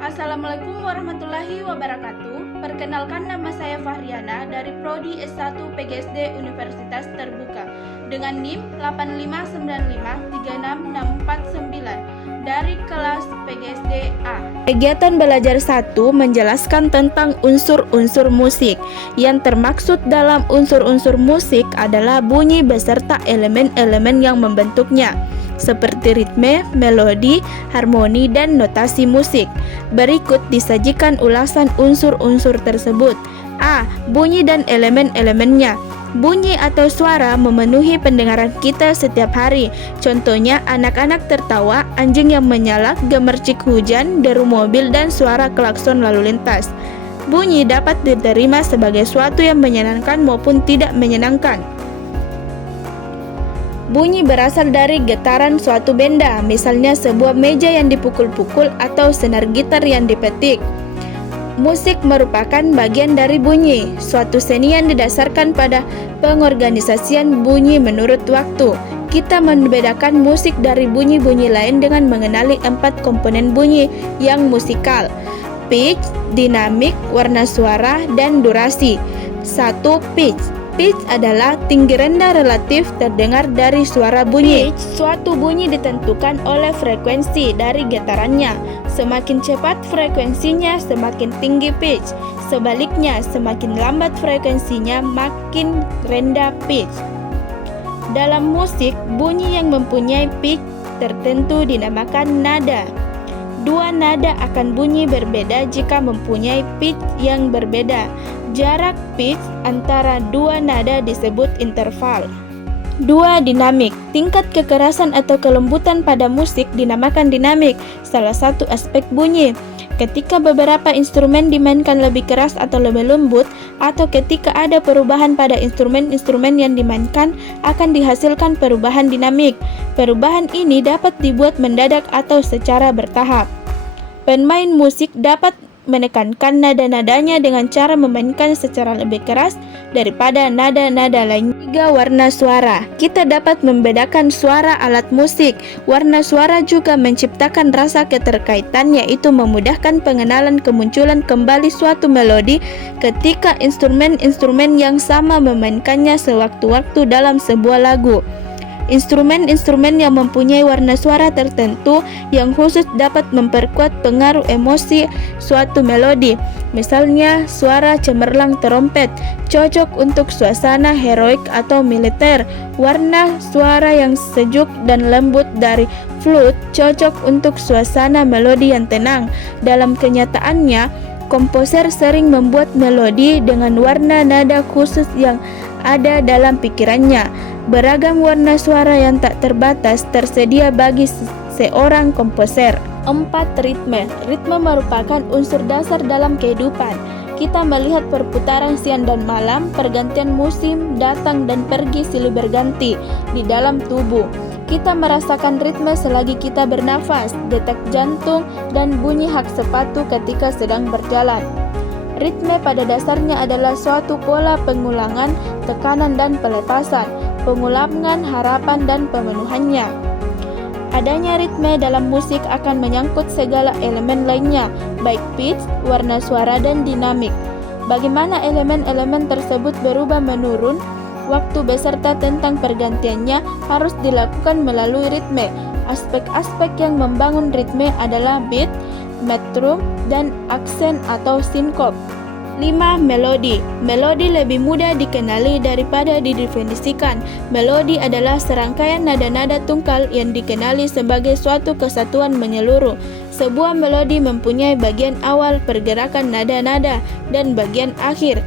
Assalamualaikum warahmatullahi wabarakatuh. Perkenalkan, nama saya Fahriana dari Prodi S1 PGSD Universitas Terbuka dengan NIM 85953669 dari kelas PGSD A. Kegiatan belajar 1 menjelaskan tentang unsur-unsur musik. Yang termaksud dalam unsur-unsur musik adalah bunyi beserta elemen-elemen yang membentuknya, seperti ritme, melodi, harmoni, dan notasi musik. Berikut disajikan ulasan unsur-unsur tersebut. A. Bunyi dan elemen-elemennya. Bunyi atau suara memenuhi pendengaran kita setiap hari. Contohnya, anak-anak tertawa, anjing yang menyala, gemercik hujan, deru mobil, dan suara klakson lalu lintas. Bunyi dapat diterima sebagai suatu yang menyenangkan maupun tidak menyenangkan. Bunyi berasal dari getaran suatu benda, misalnya sebuah meja yang dipukul-pukul atau senar gitar yang dipetik. Musik merupakan bagian dari bunyi, suatu seni yang didasarkan pada pengorganisasian bunyi menurut waktu. Kita membedakan musik dari bunyi-bunyi lain dengan mengenali 4 komponen bunyi yang musikal: pitch, dinamik, warna suara, dan durasi. 1. Pitch. Pitch adalah tinggi rendah relatif terdengar dari suara bunyi. Pitch, suatu bunyi ditentukan oleh frekuensi dari getarannya. Semakin cepat frekuensinya, semakin tinggi pitch. Sebaliknya, semakin lambat frekuensinya, makin rendah pitch. Dalam musik, bunyi yang mempunyai pitch tertentu dinamakan nada. Dua nada akan bunyi berbeda jika mempunyai pitch yang berbeda. Jarak pitch antara dua nada disebut interval. 2. Dinamik. Tingkat kekerasan atau kelembutan pada musik dinamakan dinamik, salah satu aspek bunyi. Ketika beberapa instrumen dimainkan lebih keras atau lebih lembut, atau ketika ada perubahan pada instrumen-instrumen yang dimainkan, akan dihasilkan perubahan dinamik. Perubahan ini dapat dibuat mendadak atau secara bertahap. Pemain musik dapat menekankan nada-nadanya dengan cara memainkan secara lebih keras daripada nada-nada lain. 3. Warna suara. Kita dapat membedakan suara alat musik. Warna suara juga menciptakan rasa keterkaitan, yaitu memudahkan pengenalan kemunculan kembali suatu melodi ketika instrumen-instrumen yang sama memainkannya sewaktu-waktu dalam sebuah lagu. Instrumen-instrumen yang mempunyai warna suara tertentu yang khusus dapat memperkuat pengaruh emosi suatu melodi. Misalnya, suara cemerlang trompet cocok untuk suasana heroik atau militer. Warna suara yang sejuk dan lembut dari flute cocok untuk suasana melodi yang tenang. Dalam kenyataannya, komposer sering membuat melodi dengan warna nada khusus yang ada dalam pikirannya. Beragam warna suara yang tak terbatas tersedia bagi seorang komposer. 4. Ritme. Ritme merupakan unsur dasar dalam kehidupan. Kita melihat perputaran siang dan malam, pergantian musim, datang dan pergi silih berganti di dalam tubuh. Kita merasakan ritme selagi kita bernafas, detak jantung, dan bunyi hak sepatu ketika sedang berjalan. Ritme pada dasarnya adalah suatu pola pengulangan, tekanan dan pelepasan, pengulangan, harapan, dan pemenuhannya. Adanya ritme dalam musik akan menyangkut segala elemen lainnya, baik pitch, warna suara, dan dinamik. Bagaimana elemen-elemen tersebut berubah menurun waktu beserta tentang pergantiannya harus dilakukan melalui ritme. Aspek-aspek yang membangun ritme adalah beat, metrum, dan aksen atau sinkop. 5. Melodi. Melodi lebih mudah dikenali daripada didefinisikan. Melodi adalah serangkaian nada-nada tunggal yang dikenali sebagai suatu kesatuan menyeluruh. Sebuah melodi mempunyai bagian awal, pergerakan nada-nada, dan bagian akhir.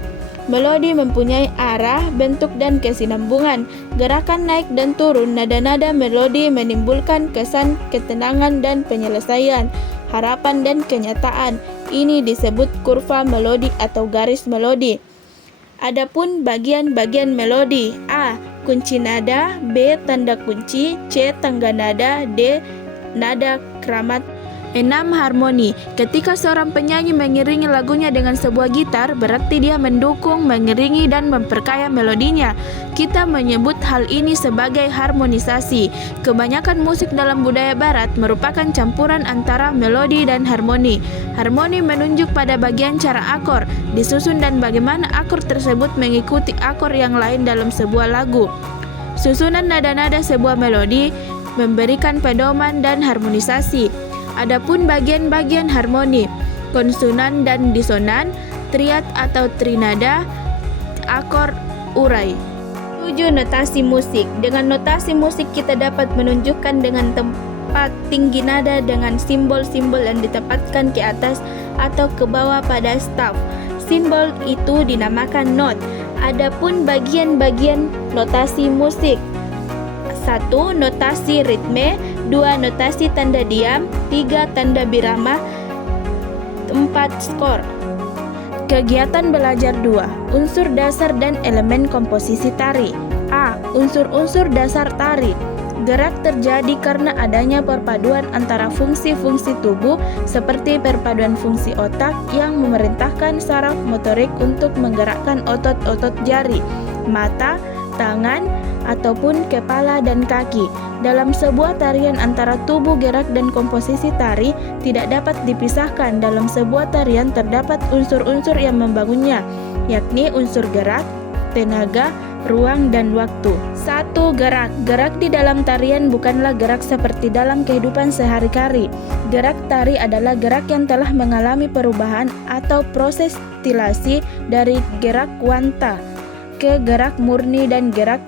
Melodi mempunyai arah, bentuk, dan kesinambungan. Gerakan naik dan turun nada-nada melodi menimbulkan kesan ketenangan dan penyelesaian, harapan dan kenyataan. Ini disebut kurva melodi atau garis melodi. Adapun bagian-bagian melodi: A. Kunci nada, B. Tanda kunci, C. Tangga nada, D. Nada kramat. 6. Harmoni. Ketika seorang penyanyi mengiringi lagunya dengan sebuah gitar, berarti dia mendukung, mengiringi, dan memperkaya melodinya. Kita menyebut hal ini sebagai harmonisasi. Kebanyakan musik dalam budaya barat merupakan campuran antara melodi dan harmoni. Harmoni menunjuk pada bagian cara akor disusun dan bagaimana akor tersebut mengikuti akor yang lain dalam sebuah lagu. Susunan nada-nada sebuah melodi memberikan pedoman dan harmonisasi. Adapun bagian-bagian harmoni, konsonan dan disonan, triad atau trinada, akor, urai. 7. Notasi musik. Dengan notasi musik kita dapat menunjukkan dengan tempat tinggi nada dengan simbol-simbol yang ditempatkan ke atas atau ke bawah pada staf. Simbol itu dinamakan not. Adapun bagian-bagian notasi musik: 1. Notasi ritme, 2. Notasi tanda diam, 3. Tanda birama, 4. skor. Kegiatan belajar 2. Unsur dasar dan elemen komposisi tari. A. Unsur-unsur dasar tari. Gerak terjadi karena adanya perpaduan antara fungsi-fungsi tubuh seperti perpaduan fungsi otak yang memerintahkan saraf motorik untuk menggerakkan otot-otot jari, mata, tangan, ataupun kepala dan kaki. Dalam sebuah tarian antara tubuh gerak dan komposisi tari tidak dapat dipisahkan. Dalam sebuah tarian terdapat unsur-unsur yang membangunnya, yakni unsur gerak, tenaga, ruang, dan waktu. 1. Gerak. Gerak di dalam tarian bukanlah gerak seperti dalam kehidupan sehari-hari. Gerak tari adalah gerak yang telah mengalami perubahan atau proses stilasi dari gerak wanta ke gerak murni dan gerak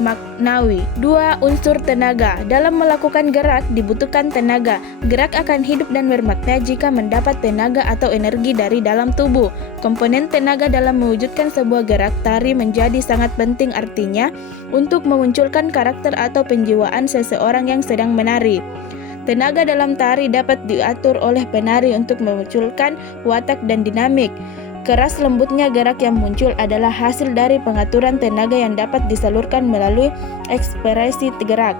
maknawi. 2. Unsur tenaga. Dalam melakukan gerak dibutuhkan tenaga. Gerak akan hidup dan bermakna jika mendapat tenaga atau energi dari dalam tubuh. Komponen tenaga dalam mewujudkan sebuah gerak tari menjadi sangat penting, artinya untuk memunculkan karakter atau penjiwaan seseorang yang sedang menari. Tenaga dalam tari dapat diatur oleh penari untuk memunculkan watak dan dinamik. Keras lembutnya gerak yang muncul adalah hasil dari pengaturan tenaga yang dapat disalurkan melalui ekspresi gerak.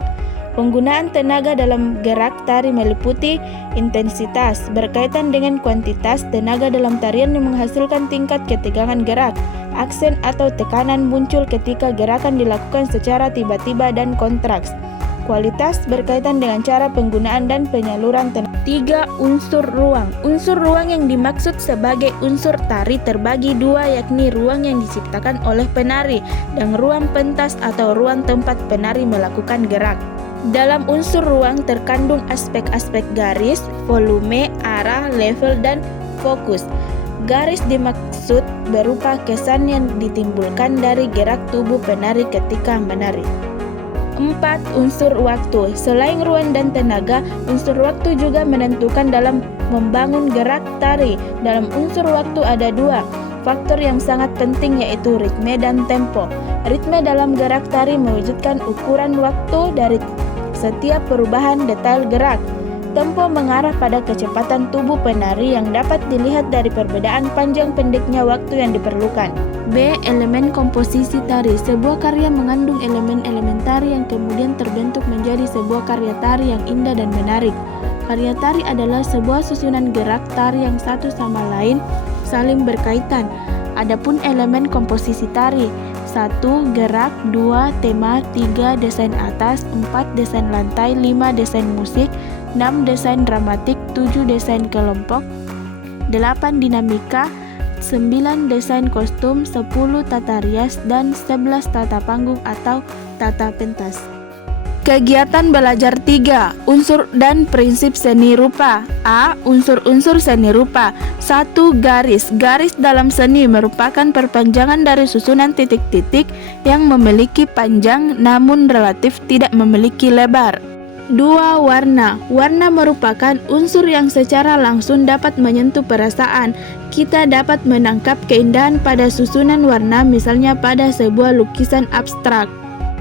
Penggunaan tenaga dalam gerak tari meliputi intensitas, berkaitan dengan kuantitas. Tenaga dalam tarian yang menghasilkan tingkat ketegangan gerak. Aksen atau tekanan muncul ketika gerakan dilakukan secara tiba-tiba dan kontraks. Kualitas berkaitan dengan cara penggunaan dan penyaluran tenaga. 3. Unsur ruang. Unsur ruang yang dimaksud sebagai unsur tari terbagi dua, yakni ruang yang diciptakan oleh penari dan ruang pentas atau ruang tempat penari melakukan gerak. Dalam unsur ruang terkandung aspek-aspek garis, volume, arah, level, dan fokus. Garis dimaksud berupa kesan yang ditimbulkan dari gerak tubuh penari ketika menari. 4. Unsur waktu. Selain ruang dan tenaga, unsur waktu juga menentukan dalam membangun gerak tari. Dalam unsur waktu ada dua faktor yang sangat penting, yaitu ritme dan tempo. Ritme dalam gerak tari mewujudkan ukuran waktu dari setiap perubahan detail gerak. Tempo mengarah pada kecepatan tubuh penari yang dapat dilihat dari perbedaan panjang pendeknya waktu yang diperlukan. B. Elemen komposisi tari. Sebuah karya mengandung elemen-elemen tari yang kemudian terbentuk menjadi sebuah karya tari yang indah dan menarik. Karya tari adalah sebuah susunan gerak tari yang satu sama lain saling berkaitan. Adapun elemen komposisi tari: 1. Gerak, 2. Tema, 3. Desain atas, 4. Desain lantai, 5. Desain musik, 6. Desain dramatik, 7. Desain kelompok, 8. Dinamika, 9. Desain kostum, 10. Tata rias, dan 11. Tata panggung atau tata pentas. Kegiatan belajar 3. Unsur dan prinsip seni rupa. A. Unsur-unsur seni rupa. 1. Garis. Garis dalam seni merupakan perpanjangan dari susunan titik-titik yang memiliki panjang namun relatif tidak memiliki lebar. 2. Warna. Warna merupakan unsur yang secara langsung dapat menyentuh perasaan. Kita dapat menangkap keindahan pada susunan warna, misalnya pada sebuah lukisan abstrak.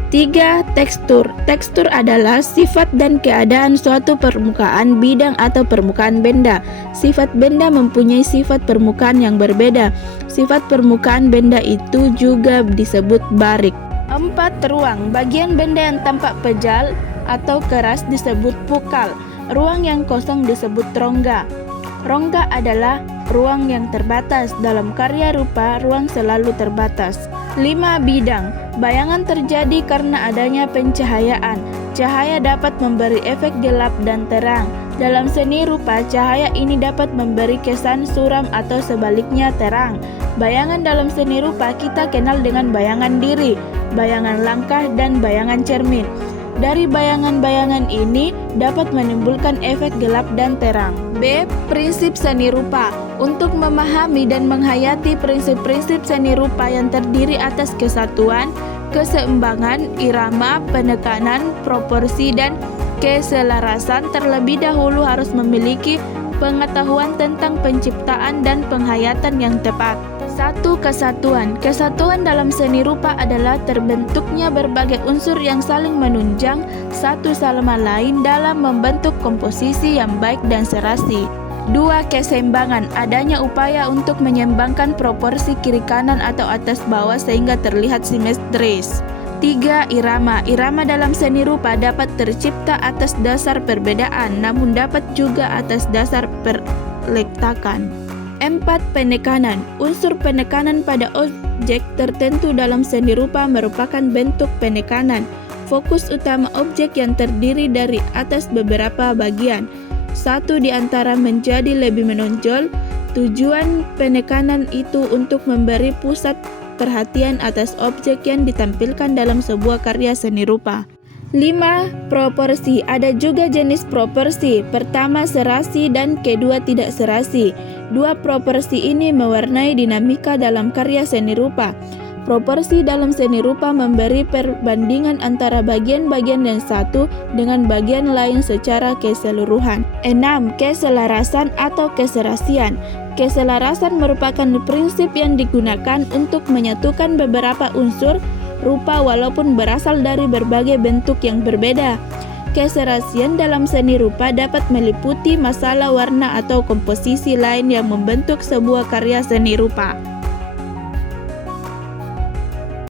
3. Tekstur. Tekstur adalah sifat dan keadaan suatu permukaan bidang atau permukaan benda. Sifat benda mempunyai sifat permukaan yang berbeda. Sifat permukaan benda itu juga disebut barik. 4. Ruang. Bagian benda yang tampak pejal atau keras disebut pukal. Ruang yang kosong disebut rongga. Rongga adalah ruang yang terbatas. Dalam karya rupa, ruang selalu terbatas. 5. Bidang. Bayangan terjadi karena adanya pencahayaan. Cahaya dapat memberi efek gelap dan terang. Dalam seni rupa, cahaya ini dapat memberi kesan suram atau sebaliknya terang. Bayangan dalam seni rupa kita kenal dengan bayangan diri, bayangan langkah, dan bayangan cermin. Dari bayangan-bayangan ini dapat menimbulkan efek gelap dan terang. B. Prinsip seni rupa. Untuk memahami dan menghayati prinsip-prinsip seni rupa yang terdiri atas kesatuan, keseimbangan, irama, penekanan, proporsi, dan keselarasan, terlebih dahulu harus memiliki pengetahuan tentang penciptaan dan penghayatan yang tepat. 1. Kesatuan. Kesatuan dalam seni rupa adalah terbentuknya berbagai unsur yang saling menunjang satu sama lain dalam membentuk komposisi yang baik dan serasi. 2. Keseimbangan. Adanya upaya untuk menyeimbangkan proporsi kiri kanan atau atas bawah sehingga terlihat simetris. 3. Irama. Irama dalam seni rupa dapat tercipta atas dasar perbedaan, namun dapat juga atas dasar perlektakan. 4. Penekanan. Unsur penekanan pada objek tertentu dalam seni rupa merupakan bentuk penekanan. Fokus utama objek yang terdiri dari atas beberapa bagian. Satu di antara menjadi lebih menonjol. Tujuan penekanan itu untuk memberi pusat perhatian atas objek yang ditampilkan dalam sebuah karya seni rupa. 5. Proporsi. Ada juga jenis proporsi. Pertama serasi dan kedua tidak serasi. Dua proporsi ini mewarnai dinamika dalam karya seni rupa. Proporsi dalam seni rupa memberi perbandingan antara bagian-bagian yang satu dengan bagian lain secara keseluruhan. 6. Keselarasan atau keserasian. Keselarasan merupakan prinsip yang digunakan untuk menyatukan beberapa unsur rupa walaupun berasal dari berbagai bentuk yang berbeda. Keserasian dalam seni rupa dapat meliputi masalah warna atau komposisi lain yang membentuk sebuah karya seni rupa.